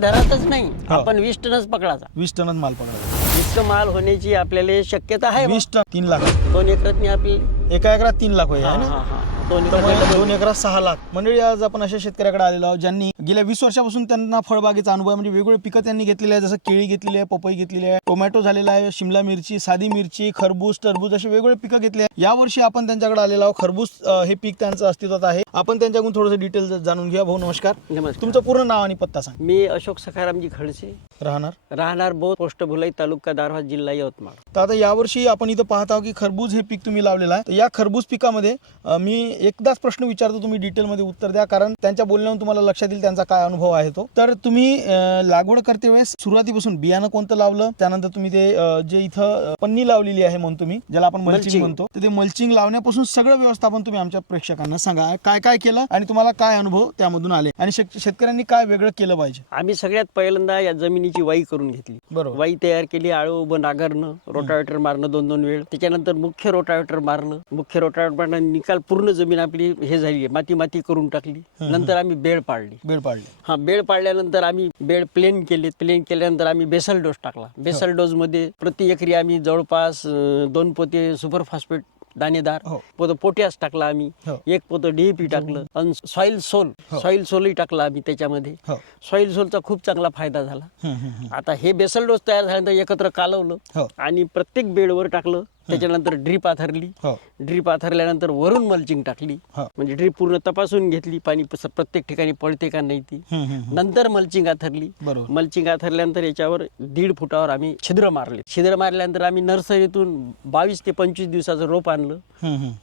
घरातच नाही, आपण 20 टनच पकडायचा. 20 टनच माल पकडायचा. इतकं माल होण्याची आपल्याला शक्यता आहे. 20 टन 3 लाख. 2 एकरात आपली एका एकरात 3 लाख होय हा, ना. हा, हा. 2 तर मग एकरात 2 एकरात 6 लाख. मंडळी, आज आपण अशा शेतकऱ्याकडे आलेलो आहोत ज्यांनी गेल्या 20 वर्षापासून त्यांना फळबागेचा अनुभव आहे. म्हणजे वेगवेगळे पिकं त्यांनी घेतलेले आहे. जसं केळी घेतलेली आहे, पपई घेतलेली आहे, टोमॅटो झालेला आहे, शिमला मिरची, साधी मिरची, खरबूज, टरबूज असे वेगवेगळे पिकं घेतले आहे. यावर्षी आपण त्यांच्याकडे आलेलो आहोत. खरबूज हे पीक त्यांचं अस्तित्वात आहे. आपण त्यांच्याकडून थोडंसं डिटेल जाणून घेऊया. भाऊ नमस्कार. नमस्कार. तुमचं पूर्ण नाव आणि पत्ता सांग. मी अशोक सखारामजी खडसे, राहणार बोध, पोस्ट भुलाई, तालुका दारव्हा, जिल्हा यवतमाळ. तर आता यावर्षी आपण इथं पाहत आहोत की खरबूज हे पीक तुम्ही लावलेलं आहे. तर या खरबूज पिकामध्ये मी एकदाच प्रश्न विचारतो, तुम्ही डिटेलमध्ये उत्तर द्या, कारण त्यांच्या बोलण्यावरून तुम्हाला लक्षात येईल त्यांचा काय अनुभव आहे तो. तर तुम्ही लागवड करते वेळेस सुरुवातीपासून बियाणं कोणतं लावलं, त्यानंतर तुम्ही ते जे इथं पन्नी लावलेली आहे म्हणतो मी, ज्याला आपण मल्चिंग म्हणतो, तर ते मल्चिंग लावण्यापासून सगळं व्यवस्थापन तुम्ही आमच्या प्रेक्षकांना सांगा. काय काय केलं आणि तुम्हाला काय अनुभव त्यामधून आले आणि शेतकऱ्यांनी काय वेगळं केलं पाहिजे. आम्ही सगळ्यात पहिल्यांदा या जमिनीची वाई करून घेतली. बरोबर. वाई तयार केली, आळू उभं नांगरणं, रोटावेटर मारणं 2-2 वेळ, त्याच्यानंतर मुख्य रोटावेटर मारलं. मुख्य रोटावेटर मारण्याने निकाल पूर्ण जमीन आपली हे झाली, माती करून टाकली. नंतर आम्ही बेड पाडली. हा, बेड पाडल्यानंतर आम्ही बेड प्लेन केल्यानंतर आम्ही बेसल डोस टाकला. बेसल डोस मध्ये प्रति एकरी आम्ही जवळपास 2 पोते सुपर फॉस्फेट दाणेदार, पोतं पोटॅश टाकला आम्ही, 1 पोतं DAP टाकलं आणि सॉइल सोलही टाकला आम्ही त्याच्यामध्ये. सॉइल सोलचा खूप चांगला फायदा झाला. आता हे बेसल डोस तयार झाल्यानंतर एकत्र कालवलं आणि प्रत्येक बेडवर टाकलं. त्याच्यानंतर ड्रीप आथरल्यानंतर वरून मल्चिंग टाकली. म्हणजे ड्रीप पूर्ण तपासून घेतली, पाणी प्रत्येक ठिकाणी पडते का नाही ती. नंतर मल्चिंग आथरली. मल्चिंग आथरल्यानंतर याच्यावर 1.5 फुटावर आम्ही छिद्र मारल्यानंतर आम्ही नर्सरीतून 22 ते 25 दिवसाचं रोप आणलं.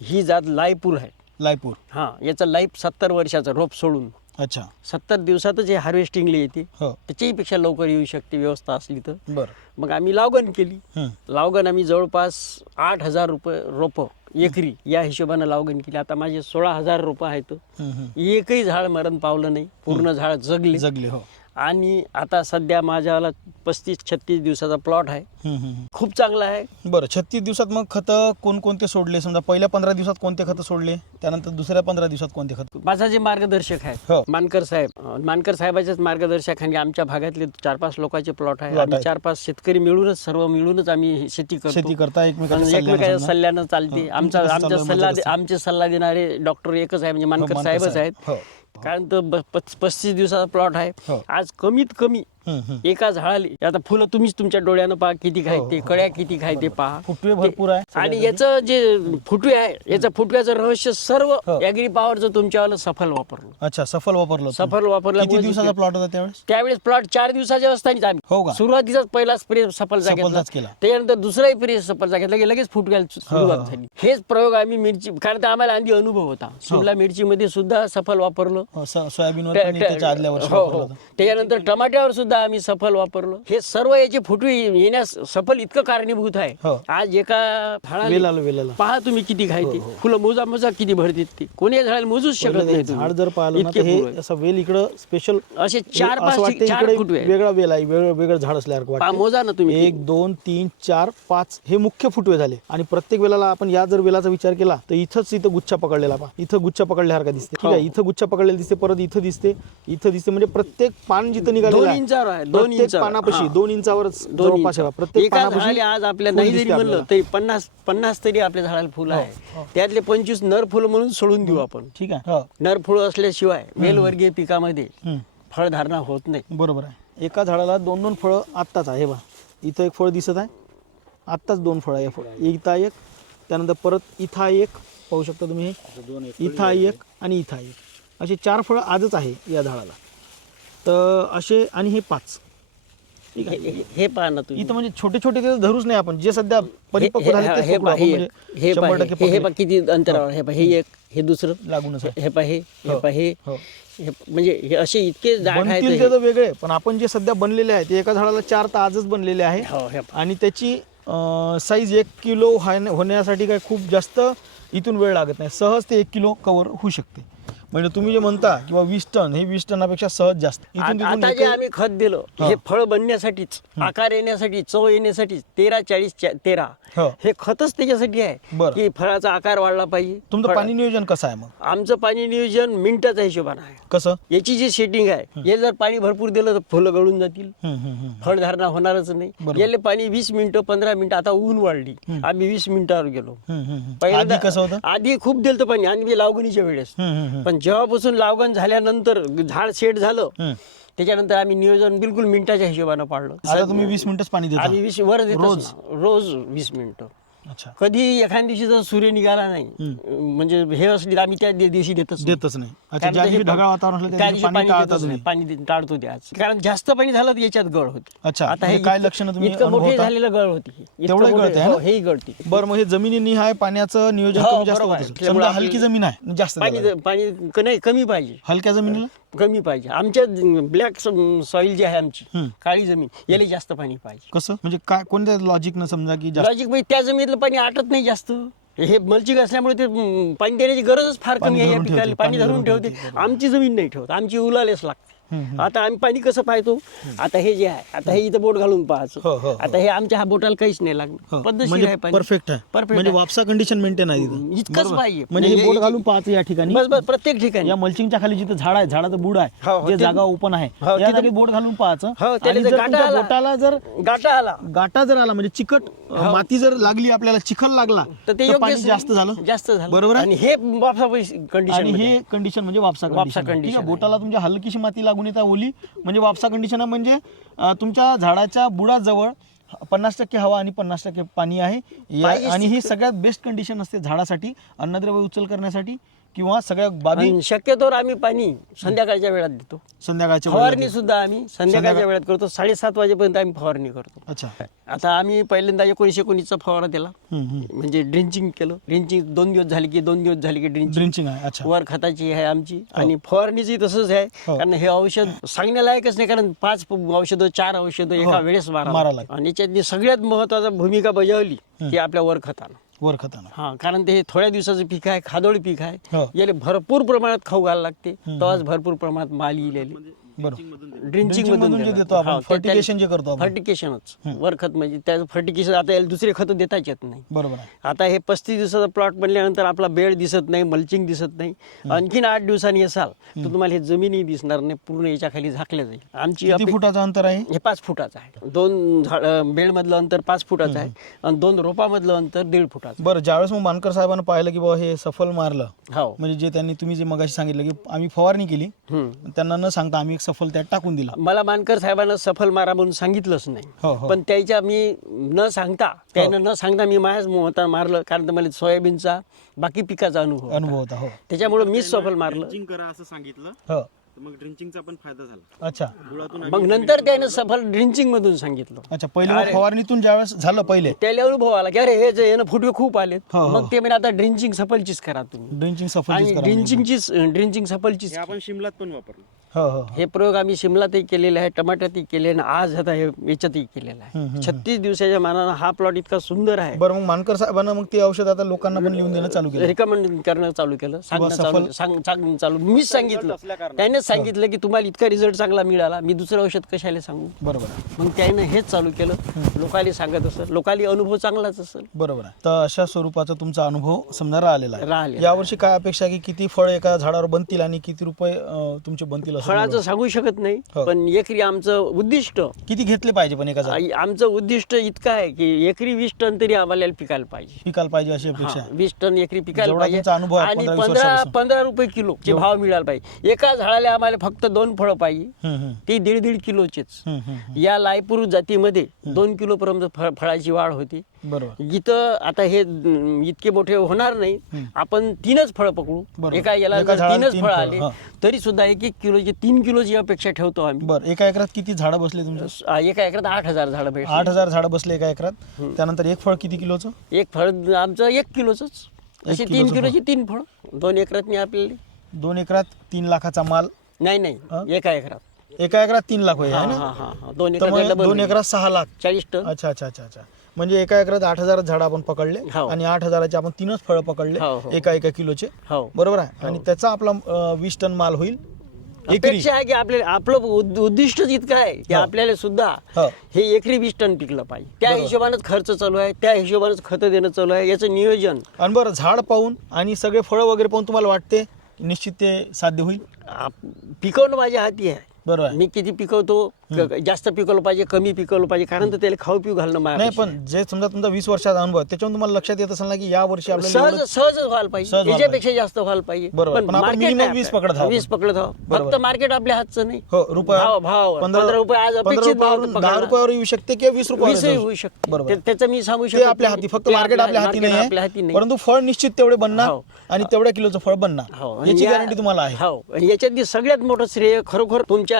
ही जात लायपूर आहे. हा, याचं लाईफ 70 वर्षाचं रोप सोडून. अच्छा. 70 दिवसातच हे हार्वेस्टिंगला येते. त्याच्याही पेक्षा लवकर येऊ शकते व्यवस्था असली तर. मग आम्ही लागवड केली. लागवड आम्ही जवळपास 8,000 रुपये रोप एकरी या हिशोबानं लागवड केली. आता माझे 16,000 रोप आहेत. एकही झाड मरण पावलं नाही, पूर्ण झाड जगले. आणि आता सध्या माझ्याला 35-36 दिवसाचा प्लॉट आहे. खूप चांगला आहे. बरं, 36 दिवसात मग खतं कोणकोणते सोडले? समजा पहिल्या 15 दिवसात कोणते खतं सोडले, त्यानंतर दुसऱ्या 15 दिवसात कोणते खत? माझा जे मार्गदर्शक आहे मानकर साहेबाच्याच मार्गदर्शकाने आमच्या भागातले 4-5 लोकांचे प्लॉट आहे. आम्ही 4-5 शेतकरी मिळूनच आम्ही शेती करता एकमेकांच्या सल्ल्यानं चालते. आमचे सल्ला देणारे डॉक्टर एकच आहे, म्हणजे मानकर साहेबच आहेत. कारण तर 35 दिवसाचा प्लॉट आहे. आज कमीत कमी एका झाडाला आता फुलं तुम्हीच तुमच्या डोळ्यानं पहा किती खायते, कळ्या किती खायते पहा. फुटवे भरपूर आहे. आणि याचं जे फुटवे आहे, याचं फुटव्याचं रहस्य सर्व ॲग्री पॉवरचं तुमच्यावर सफल वापरलं. अच्छा, सफल वापरलं. किती दिवसाचा प्लॉट होता त्यावेळेस प्लॉट 4 दिवसाच्या असताना आम्ही सुरुवातीचाच पहिला स्प्रे सफलचा घेतला. त्याच्यानंतर दुसराही स्प्रे सफलचा घेतला की लगेच फुटव्याला सुरुवात झाली. हेच प्रयोग आम्ही मिरची, कारण तर आम्हाला आधी अनुभव होता. शिमला मिरची मध्ये सुद्धा सफल वापरलं. सोयाबीन त्याच्यानंतर टमाट्यावर सुद्धा आम्ही सफल वापरलो. हे सर्व याचे फुटवे येण्यास सफल इतकं कारणीभूत आहे. आज एका झाडाला पहा तुम्ही किती खायते, फुलं मोजा किती भरते. कोणी झाडाला मोजूच शकत नाही. झाड जर पाहिलं असं वेल इकडं स्पेशल असे 4-5 फुटवे वेगळा वेल आहे, वेगळं झाड असल्यासारखं मोजा ना तुम्ही. 1, 2, 3, 4, 5 हे मुख्य फुटवे झाले. आणि प्रत्येक वेळेला आपण या जर वेलाचा विचार केला तर इथं गुच्छा पकडलेला पहा, इथं गुच्छा पकडल्यासारखा दिसते. ठीक आहे, इथं गुच्छा पकडलेला दिसते, परत इथं दिसते, म्हणजे प्रत्येक पान जिथं निघालेलं आहे 2 इंच पानापाशी 2 इंचावरच जवळपास प्रत्येक पानापाशी. आज आपल्या नाही जरी म्हणलं तरी 50 तरी आपल्या झाडाला फुलं आहे. त्यातले 25 नर फुलं म्हणून सोडून देऊ आपण. ठीक आहे. नर फुलं असल्याशिवाय वेलवर्गीय पिकामध्ये फळधारणा होत नाही. बरोबर आहे. एका झाडाला 2-2 फळं आत्ताच आहे. बा, इथं एक फळ दिसत आहे, आत्ताच 2 फळं आहे. इथं एक, त्यानंतर परत इथं एक, पाहू शकता तुम्ही, इथं एक आणि इथं एक, असे 4 फळं आजच आहे या झाडाला. तर असे, आणि हे 5. हे पहा ना तुम्ही, इथं म्हणजे छोटे छोटे धरूच नाही आपण, जे सध्या परिपक्व झाले ते हे किती अंतरावर. हे एक, हे दुसरं लागूनच आहे. हे पाहे म्हणजे हे असे इतके झाड आहेत ते वेगळे. पण आपण जे सध्या बनलेले आहे ते एका झाडाला 4 तर आजच बनलेले आहे. आणि त्याची साईज 1 किलो होण्यासाठी काय खूप जास्त इथून वेळ लागत नाही. सहज ते 1 किलो कव्हर होऊ शकते. म्हणजे तुम्ही जे म्हणता किंवा 20 टन हे 20 टनापेक्षा सहज जास्त इथून तिथून आता जे आम्ही खत दिलं हे फळ बनण्यासाठीच, आकार येण्यासाठी, चव येण्यासाठी 13-40-13 हो. हे खतच त्याच्यासाठी आहे बरं. की फळाचा आकार वाढला पाहिजे. तुमचं पाणी नियोजन कसं आहे मग? आमचं पाणी नियोजन मिनिटाच्या हिशोबानं आहे. कसं? याची जी सेटिंग आहे, हे जर पाणी भरपूर दिलं तर फुलं गळून जातील, फळधारणा होणारच नाही. याले पाणी 20 मिनिटं 15 मिनिटं. आता ऊन वाढली, आम्ही 20 मिनिटावर गेलो. आधी कसं होतं? आधी खूप दिलं पाणी आणि लावगणीच्या वेळेस. पण जेव्हापासून लावगण झाल्यानंतर झाड सेट झालं त्याच्यानंतर आम्ही नियोजन बिलकुल मिनिटाच्या हिशोबानं पाडलं. आता तुम्ही 20 मिनिटच पाणी देता? आम्ही 20 वर देतो रोज 20 मिनिटं. अच्छा. कधी एखाद्या दिवशी जर सूर्य निघाला नाही म्हणजे हे असली तर आम्ही त्या दिवशी देतच नाही. अच्छा, कारण ज्या ते दिवशी ढगाळ वातावरण असलं त्या त्या दिवशी दिवशी पाणी टाळताच देतच नाही. पाणी टाळतो द्याच, कारण जास्त पाणी झालं तर याच्यात गळ होती. अच्छा, आता म्हणजे हे काय लक्षणं तुम्ही इतकं मोठे अनुभवता? झालेलं गळ होती. इतकं तेवढंही मोठे- गळते, है ना? हो, हेही गळती. बरं, मग हे जमिनीनिहाय पाण्याचं नियोजन हो, कमी जास्त बरोबर होत आहे. असेल. त्यामुळे समजा हलकी जमीन आहे, जास्त द्यावं लागेल. पाणी नाही कमी पाहिजे. हलक्या जमिनीला कमी पाहिजे. आमच्या ब्लॅक सॉइल जी आहे आमची काळी जमीन याला जास्त पाणी पाहिजे. कसं म्हणजे काय, कोणत्या लॉजिक न समजा की जास्त लॉजिक म्हणजे त्या जमिनीतलं पाणी आटत नाही जास्त. हे मल्चिंग असल्यामुळे ते पाणी देण्याची गरजच फार कमी आहे. या धरून पिकाला ठेवते, पाणी पाणी धरून धरून ठेवते. आमची जमीन नाही ठेवत, आमची उलालेच लागते. आता आम्ही पाणी कसं पाहतो, आता हे जे आहे, आता हे इथं बोट घालून हो, पाहायचं. आता हे आमच्या हा बोटाला काहीच नाही लागलं, पद्धतशीर म्हणजे आहे पाणी. परफेक्ट आहे. Perfect म्हणजे आहे. वापसा कंडिशन मेंटेन आहे तिथं. इतकंच पाहिजे. म्हणजे हे बोट घालून पाहायचं या ठिकाणी. बस बस प्रत्येक ठिकाणी. या मल्चिंगच्या खाली जिथं झाड आहे, झाडाचं बुड हो, आहे, हो, जे ते- जागा ओपन आहे, हो, या तिथं- जागी बोट घालून पाहायचं. हो, त्याला आणि जर जर गाठा तुमच्या आला- बोटाला जर गाठा आला, गाठा जर आला म्हणजे चिकट माती जर लागली, आपल्याला चिखल लागला तर ते तर पाणी योग्य जास्त झालं. जास्त झालं. बरोबर आहे. आणि हे वापसा कंडिशन आणि हे कंडिशन म्हणजे वापसा कंडिशन. ठीक condition आहे, आहे. बोटाला तुमच्या हलकीशी माती लागून येतात ओली म्हणजे वापसा कंडिशन आहे. म्हणजे तुमच्या झाडाच्या बुडाजवळ 50% हवा आणि 50% पाणी आहे आणि ही सगळ्यात बेस्ट कंडिशन असते झाडासाठी, अन्नद्रव्य उचल करण्यासाठी किंवा सगळ्या बाबी. आणि शक्यतोवर आम्ही पाणी संध्याकाळच्या वेळात देतो. संध्याकाळच्या फवारणी सुद्धा आम्ही संध्याकाळच्या वेळात करतो. 7:30 वाजेपर्यंत आम्ही फवारणी करतो. अच्छा. आता आम्ही पहिल्यांदा 1919चा फवारा दिला, म्हणजे ड्रिंचिंग केलं. ड्रिंचिंग 2 दिवस झाले की ड्रिंचिंग ड्रिंचिंग आहे. अच्छा. वर खताची आहे आमची. आणि फवारणीची तसंच आहे, कारण हे औषध सांगण्यालायकच नाही, कारण 5 औषधं 4 औषधं एका वेळेस मारा लागतात. आणि याच्यातली सगळ्यात महत्वाची भूमिका बजावली ती आपल्या वर खतानं. वर खताना. हा, कारण ते थोड्या दिवसाचं पीक आहे, खादोळी पीक हो. आहे. याला भरपूर प्रमाणात खाऊ घालायला लागते, तेव्हाच भरपूर प्रमाणात माल येईल. ड्रिंचिंग मधून जे देतो आपण, फर्टिगेशन जे करतो आपण. फर्टिगेशनच वरखत, म्हणजे त्याचं फर्टिगेशन. आता याला दुसरे खत देताच येत नाही. बरोबर आहे. आता हे 35 दिवसाचा प्लॉट बनल्यानंतर आपला बेड दिसत नाही, मल्चिंग दिसत नाही. आणखीन 8 दिवसांनी असाल तर तुम्हाला हे जमिनी दिसणार नाही, पूर्ण याच्या खाली झाकल्या जाईल. आमची किती फुटाचं अंतर आहे? हे 5 फुटाचं आहे. 2 बेड मधलं अंतर 5 फुटाचं आहे आणि 2 रोपामधलं अंतर 1.5 फुटाचं. बरं, ज्यावेळेस मग मानकर साहेबांना पाहिलं की बाबा हे सफल मारलं, हो. म्हणजे जे त्यांनी तुम्ही जे मगाशी सांगितलं की आम्ही फवारणी केली, त्यांना न सांगता आम्ही एक सफल त्यात टाकून दिला. मला मानकर साहेबांना सफल मारा म्हणून सांगितलंच हो, नाही, हो. पण त्याच्या मी न सांगता मी माझ्याच मोहता मारलं, कारण मला सोयाबीनचा बाकी पिकाचा अनुभव होता. हो. त्याच्यामुळे मीच सफल मारलं. ड्रिंचिंग करा असं सांगितलं, हो. तर मग ड्रिंचिंगचा पण फायदा झाला. अच्छा. मग नंतर त्याने सफल ड्रिंचिंग मधून सांगितलं. अच्छा, पहिले मग फवारणीतून ज्यावेळेस झालं पहिले त्याला अनुभव आला की अरे हे जे यानं फुटवे खूप आलेत. हो, हो. मग ते म्हणजे आता ड्रिंचिंग सफलचीच करा तुम्ही. ड्रिंचिंग सफल आणि ड्रिंचिंग सफलचीच. हे आपण शिमलात पण वापरलं. हो, हो. हे प्रयोग आम्ही शिमलातही केलेले आहे, टमाट्यातही केले आणि आज आता हे याच्यातही केलेलं आहे. 36 दिवसाच्या मानानं हा प्लॉट इतका सुंदर आहे. बरं, मग मानकर साहेबांना मग ते औषध आता लोकांना पण लिहून देणं चालू केलं. रिकमेंड करणं चालू केलं, सांगणं चालू. मीच सांगितलं, त्यानेच सांगितलं की तुम्हाला इतका रिझल्ट चांगला मिळाला, मी दुसरं औषध कशाला सांगू. बरोबर आहे. मग त्यानं हेच चालू केलं. लोकांनी सांगत असेल, लोकांनी अनुभव चांगलाच असेल. बरोबर आहे. तर अशा स्वरूपाचा तुमचा अनुभव समजा राहिलेला आहे. राहिलेला यावर्षी काय अपेक्षा आहे की किती फळ एका झाडावर बनतील आणि किती रुपये तुमचे बनतील असं फळाचं सांगू शकत नाही, हो. पण एकरी आमचं उद्दिष्ट किती घेतले पाहिजे पण एका झाडावर आमचं उद्दिष्ट इतकं आहे की एकरी 20 टन तरी आम्हाला पिकायला पाहिजे. पिकायला पाहिजे अशी अपेक्षा आहे. 20 टन एकरी पिकायला जेवढा पाहिजे तुमचा अनुभव आहे, आणि 15-20 वर्षापासून. 15 रुपये किलो चे भाव मिळाला पाहिजे. एका झाडाला आम्हाला फक्त 2 फळं पाहिजे, ती 1.5 किलोचेच. या लायपूर जातीमध्ये 2 किलो पर्यंत फळाची वाढ होती. बरोबर. इथं आता हे इतके मोठे होणार नाही, आपण 3च फळं पकडू. बरोबर. एका याला एका जर झाडाला 3च 3 फळं फळं, आले हा. तरी सुद्धा 1-1 किलोची 3 किलोची अपेक्षा ठेवतो आम्ही. बरं, एका एकरात किती झाडं बसले तुमच्या? एका एकरात 8,000 झाडं भेटली. 8,000 झाडं बसले एका एकरात. त्यानंतर एक फळ किती किलोचं? एक फळ आमचं 1 किलोच. अशी 3 किलोची 3 फळ 2 एकरात नाही आपल्याला. 2 एकरात 3 लाखाचा माल. नाही एका एकरात. एका एकरात 3 लाख होय, हा, है ना? हा, हा, हा. 2 तर मग एकरात 2 एकरात 6 लाख. 40 टन. अच्छा अच्छा अच्छा अच्छा. म्हणजे एका एकरात 8,000 झाडं आपण पकडले हो. आणि 8,000चे आपण 3च फळं पकडले हो, हो. एका किलोचे, हो. बरोबर आहे. आणि त्याचा आपला 20 टन माल होईल एकरी. अपेक्षा आहे की आपलं उद्दिष्टच इतकं आहे की हो. आपल्याला सुद्धा हो. हे एकरी 20 टन पिकलं पाहिजे. त्या हिशोबानेच खर्च चालू आहे, त्या हिशोबानेच खतं देणं चालू आहे. याचं नियोजन आणि बरं, झाड पाहून आणि सगळे फळं वगैरे पाहून तुम्हाला वाटते निश्चित ते साध्य होईल? पिकवणं माझ्या हाती आहे. बरोबर आहे. मी किती पिकवतो, जास्त पिकवलं पाहिजे, कमी पिकवलं पाहिजे, कारण तर त्याला खाऊ पिऊ घालणं माझ्या नाही, पण जे समजा तुमचा 20 वर्षाचा अनुभव आहे, त्याच्यावर तुम्हाला लक्षात येत असेल ना की या वर्षी आपल्याला एवढं- सहज व्हायला सहज पाहिजे, व्हायला याच्यापेक्षा जास्त व्हायला पाहिजे. बरोबर. पण आपण market minimum नाही 20 आपलं. पकडत आहोत. 20 पकडत आहोत. बरोबर. फक्त मार्केट आपल्या हातचं नाही. हो, रुपया भाव 15 रुपये आज 15 अपेक्षित भाव रुपयावरून 10 रुपयावर येऊ शकते किंवा 20 रुपयावर 20 येऊ होऊ शकते. बरोबर. त्याचं मी सांगू ते शकतो. आपल्या हाती, फक्त मार्केट आपल्या हाती नाही आपल्या हाती आहे, नाही. परंतु फळ निश्चित तेवढे बनणार हो. आणि तेवढ्या किलोचं फळ हो. बनणार आणि याची या- गॅरंटी तुम्हाला आहे. हो. आणि याच्यातली सगळ्यात मोठं श्रेय खरोखर तुमच्या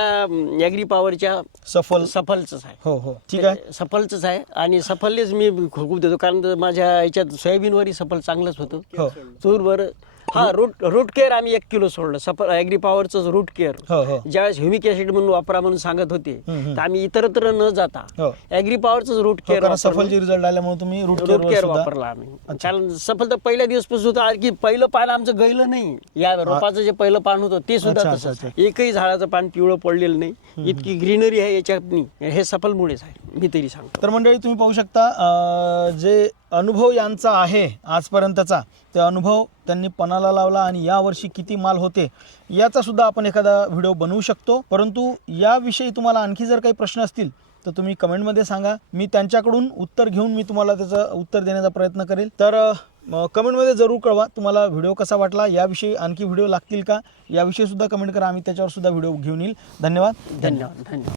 ॲग्री पॉवरच्या सफलच आहे. हो हो, ठीक आहे. सफलच आहे आणि सफललेच मी खूप देतो, कारण माझ्या याच्यात सोयाबीनवरही सफल चांगलंच होतं. हो तूरवर रूट केअर आम्ही 1 किलो सोडलं. सफल ॲग्री पॉवरचं रूट केअर हो हो ज्यावेळेस ह्युमिक ऍसिड म्हणून वापरा म्हणून सांगत होते, तर आम्ही इतरत्र न जाता हो. ॲग्री पॉवरच रूट हो, कारण केअर सफलचे रिझल्ट आल्यामुळे तुम्ही रूट रूट केअर सुद्धा वापरला आम्ही. कारण सफल तर पहिल्या दिवसपासून होतं की पहिलं पान आमचं गळलं नाही. या रोपाचं जे पहिलं पान होतं ते सुद्धा अच्छा, तसंच अच्छा, आहे. एकही झाडाचं पान पिवळं पडलेलं नाही. इतकी ग्रीनरी आहे याच्यात. हे सफलमुळेच आहे, मी तरी सांगतो. तर मंडळी, तुम्ही पाहू शकता जे अनुभव यांचा आहे आजपर्यंतचा, ते अनुभव त्यांनी पणाला लावला आणि यावर्षी किती माल होते याचा सुद्धा आपण एखादा व्हिडिओ बनवू शकतो. परंतु याविषयी तुम्हाला आणखी जर काही प्रश्न असतील तर तुम्ही कमेंटमध्ये सांगा. मी त्यांच्याकडून उत्तर घेऊन मी तुम्हाला त्याचं उत्तर देण्याचा प्रयत्न करेल. तर कमेंटमध्ये जरूर कळवा तुम्हाला व्हिडिओ कसा वाटला, याविषयी आणखी व्हिडिओ लागतील का याविषयी सुद्धा कमेंट करा. आम्ही त्याच्यावर सुद्धा व्हिडिओ घेऊन येईल. धन्यवाद. धन्यवाद.